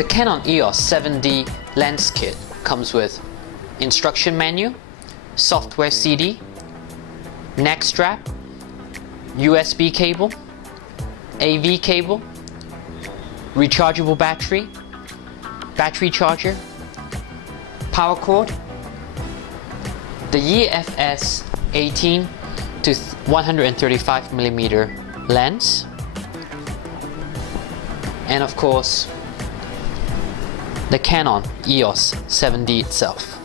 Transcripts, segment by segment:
The Canon EOS 7D lens kit comes with instruction manual, software CD, neck strap, USB cable, AV cable, rechargeable battery, battery charger, power cord, the EOS 18 to 135mm lens, and of course the Canon EOS 7D itself.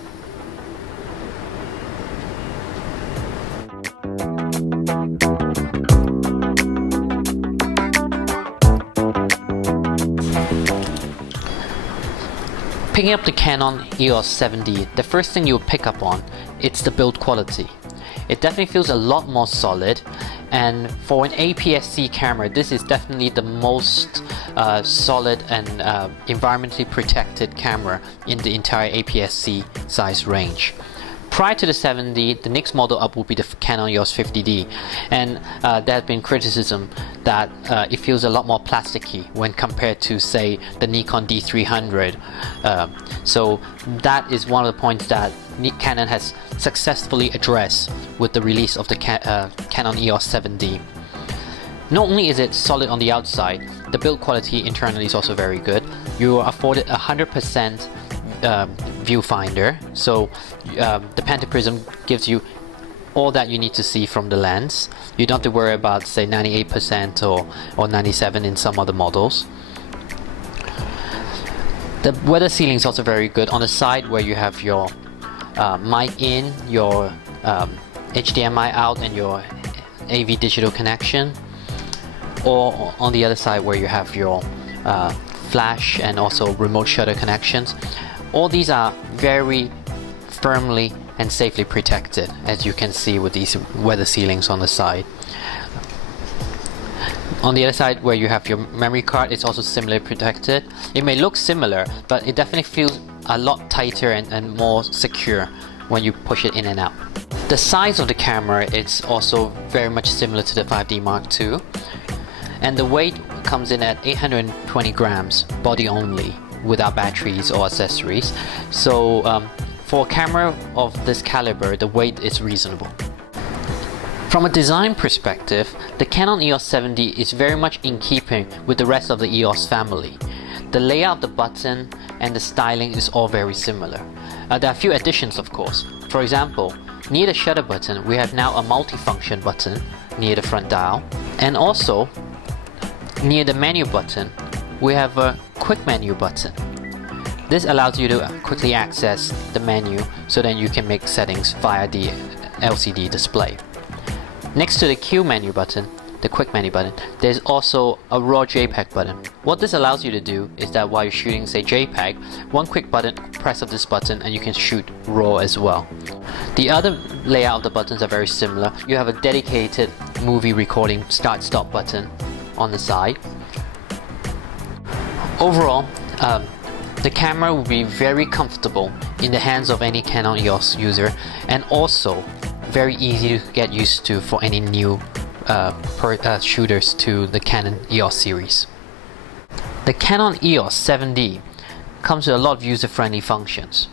Picking up the Canon EOS 7D, the first thing you'll pick up on, it's the build quality. It definitely feels a lot more solid, and for an APS-C camera, this is definitely the most solid and environmentally protected camera in the entire APS-C size range. Prior to the 7D, the next model up will be the Canon EOS 50D, and there has been criticism that it feels a lot more plasticky when compared to, say, the Nikon D300. So that is one of the points that Canon has successfully addressed with the release of the Canon EOS 7D. Not only is it solid on the outside, the build quality internally is also very good. You are afforded 100% viewfinder, so the pentaprism gives you all that you need to see from the lens. You don't have to worry about, say, 98% or 97% in some other models. The weather sealing is also very good on the side where you have your mic in, your HDMI out, and your AV digital connection, or on the other side where you have your flash and also remote shutter connections. All these are very firmly and safely protected, as you can see with these weather sealings on the side. On the other side where you have your memory card, it's also similarly protected. It may look similar, but it definitely feels a lot tighter and more secure when you push it in and out. The size of the camera is also very much similar to the 5D Mark II, and the weight comes in at 820 grams, body only, without batteries or accessories. So for a camera of this caliber, the weight is reasonable. From a design perspective, the Canon EOS 7D is very much in keeping with the rest of the EOS family. The layout of the button and the styling is all very similar. There are a few additions, of course. For example, near the shutter button, we have now a multifunction button near the front dial, and also near the menu button, we have a quick menu button. This allows you to quickly access the menu so that you can make settings via the LCD display. Next to the Q menu button, the quick menu button, there's also a raw JPEG button. What this allows you to do is that while you're shooting, say, JPEG, one quick press of this button and you can shoot raw as well. The other layout of the buttons are very similar. You have a dedicated movie recording start-stop button on the side. Overall, the camera will be very comfortable in the hands of any Canon EOS user, and also very easy to get used to for any new shooters to the Canon EOS series. The Canon EOS 7D comes with a lot of user-friendly functions.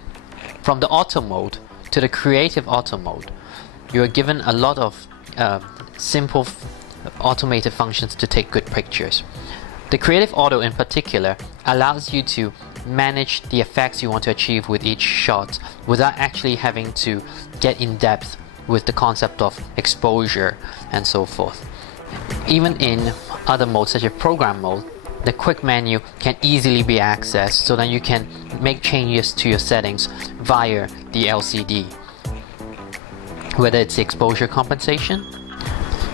From the auto mode to the creative auto mode, you are given a lot of simple automated functions to take good pictures. The creative auto in particular allows you to manage the effects you want to achieve with each shot without actually having to get in depth with the concept of exposure and so forth. Even in other modes such as program mode, the quick menu can easily be accessed so that you can make changes to your settings via the LCD. Whether it's exposure compensation,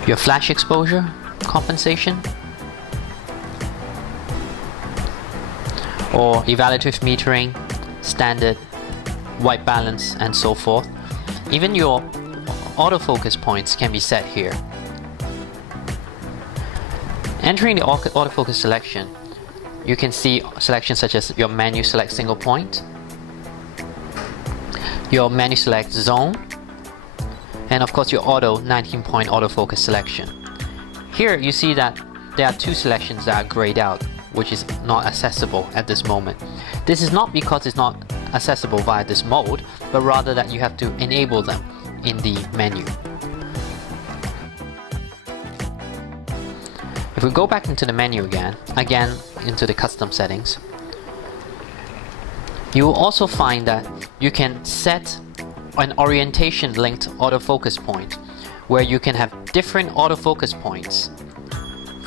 your flash exposure compensation, or evaluative metering, standard, white balance, and so forth. Even your autofocus points can be set here. Entering the autofocus selection, you can see selections such as your menu select single point, your menu select zone, and of course your auto 19-point autofocus selection. Here you see that there are two selections that are grayed out. which is not accessible at this moment. This is not because it's not accessible via this mode, but rather that you have to enable them in the menu. If we go back into the menu again into the custom settings, you will also find that you can set an orientation linked autofocus point, where you can have different autofocus points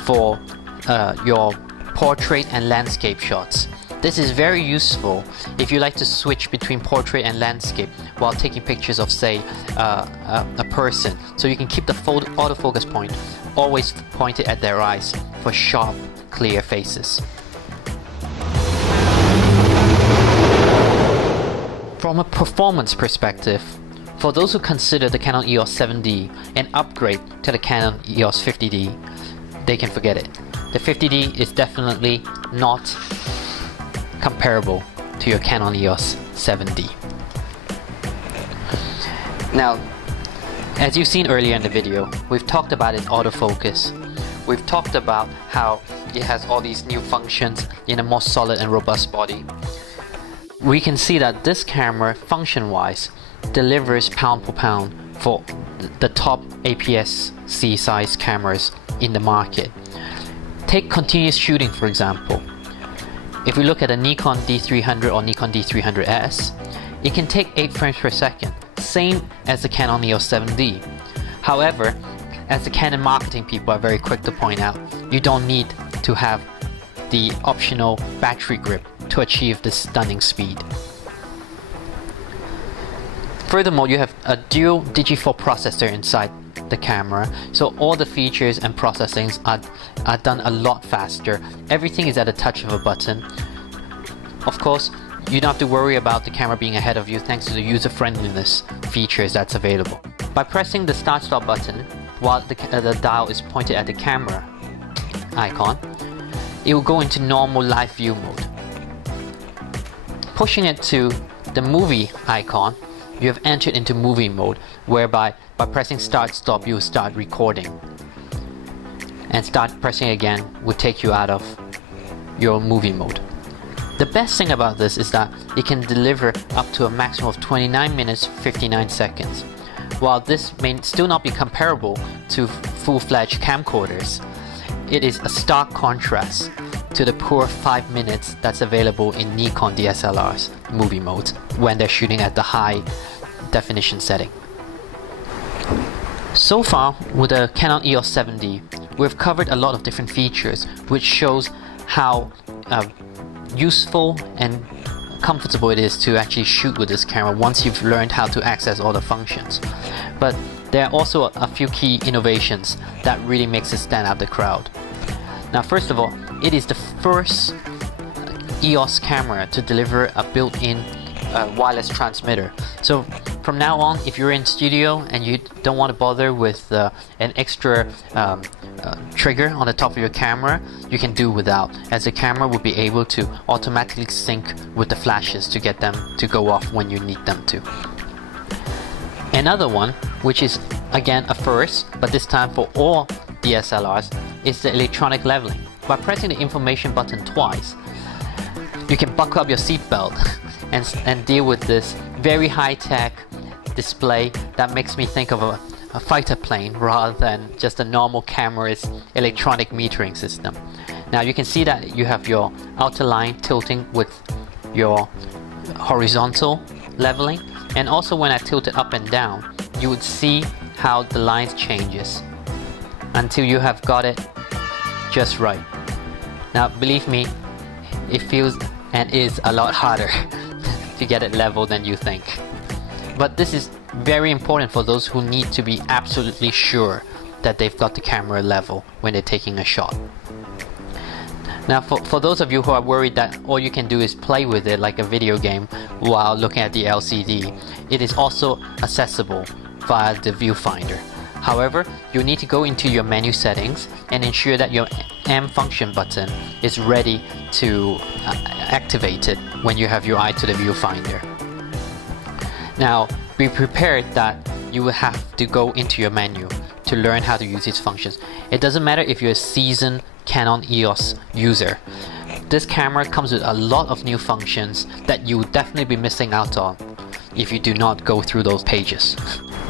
for your portrait and landscape shots. This is very useful if you like to switch between portrait and landscape while taking pictures of, say, a person. So you can keep the autofocus point always pointed at their eyes for sharp, clear faces. From a performance perspective, for those who consider the Canon EOS 7D an upgrade to the Canon EOS 50D, they can forget it. The 50D is definitely not comparable to your Canon EOS 7D. Now, as you've seen earlier in the video, we've talked about its autofocus. We've talked about how it has all these new functions in a more solid and robust body. We can see that this camera, function-wise, delivers pound for pound for the top APS-C size cameras in the market. Take continuous shooting, for example. If we look at a Nikon D300 or Nikon D300S, it can take 8 frames per second, same as the Canon EOS 7D. However, as the Canon marketing people are very quick to point out, you don't need to have the optional battery grip to achieve this stunning speed. Furthermore, you have a dual Digi4 processor inside the camera, so all the features and processings are done a lot faster. Everything is at a touch of a button. Of course, you don't have to worry about the camera being ahead of you thanks to the user-friendliness features that's available. By pressing the start-stop button while the dial is pointed at the camera icon, it will go into normal live view mode. Pushing it to the movie icon, you have entered into movie mode, whereby by pressing start stop you will start recording, and start pressing again will take you out of your movie mode. The best thing about this is that it can deliver up to a maximum of 29 minutes 59 seconds. While this may still not be comparable to full-fledged camcorders, it is a stark contrast to the poor 5 minutes that's available in Nikon DSLR's movie mode when they're shooting at the high definition setting. So far with the Canon EOS 7D, we've covered a lot of different features, which shows how useful and comfortable it is to actually shoot with this camera once you've learned how to access all the functions. But there are also a few key innovations that really makes it stand out the crowd. Now, first of all, it is the first EOS camera to deliver a built-in wireless transmitter. So from now on, if you're in studio and you don't want to bother with an extra trigger on the top of your camera, you can do without, as the camera will be able to automatically sync with the flashes to get them to go off when you need them to. Another one, which is again a first, but this time for all DSLRs, is the electronic leveling. By pressing the information button twice, you can buckle up your seatbelt and deal with this very high-tech display that makes me think of a fighter plane rather than just a normal camera's electronic metering system. Now you can see that you have your outer line tilting with your horizontal leveling, and also when I tilt it up and down, you would see how the lines changes until you have got it just right. Now believe me, it feels and is a lot harder to get it level than you think. But this is very important for those who need to be absolutely sure that they've got the camera level when they're taking a shot. Now for those of you who are worried that all you can do is play with it like a video game while looking at the LCD, it is also accessible via the viewfinder. However, you need to go into your menu settings and ensure that your M function button is ready to activate it when you have your eye to the viewfinder. Now, be prepared that you will have to go into your menu to learn how to use these functions. It doesn't matter if you're a seasoned Canon EOS user. this camera comes with a lot of new functions that you would definitely be missing out on if you do not go through those pages.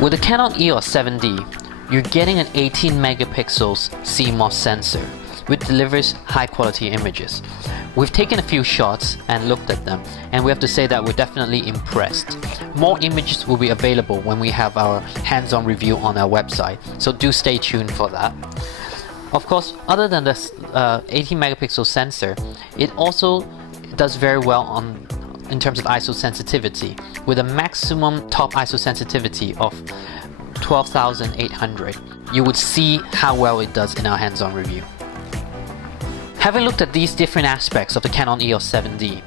With the Canon EOS 7D, you're getting an 18 megapixels CMOS sensor, which delivers high quality images. We've taken a few shots and looked at them, and we have to say that we're definitely impressed. More images will be available when we have our hands-on review on our website, so do stay tuned for that. Of course, other than this 18 megapixel sensor, it also does very well in terms of ISO sensitivity, with a maximum top ISO sensitivity of 12,800. You would see how well it does in our hands-on review. Having looked at these different aspects of the Canon EOS 7D,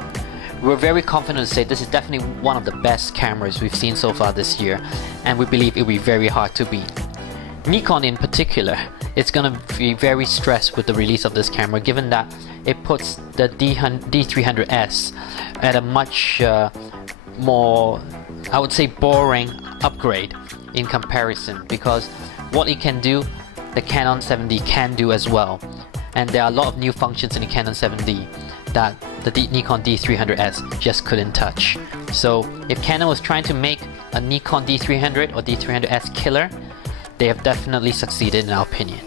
we're very confident to say this is definitely one of the best cameras we've seen so far this year, and we believe it will be very hard to beat. Nikon in particular, it's going to be very stressed with the release of this camera, given that it puts the D300S at a much more, I would say, boring upgrade in comparison, because what it can do, the Canon 7D can do as well, and there are a lot of new functions in the Canon 7D that the Nikon D300S just couldn't touch. So if Canon was trying to make a Nikon D300 or D300S killer, they have definitely succeeded in our opinion.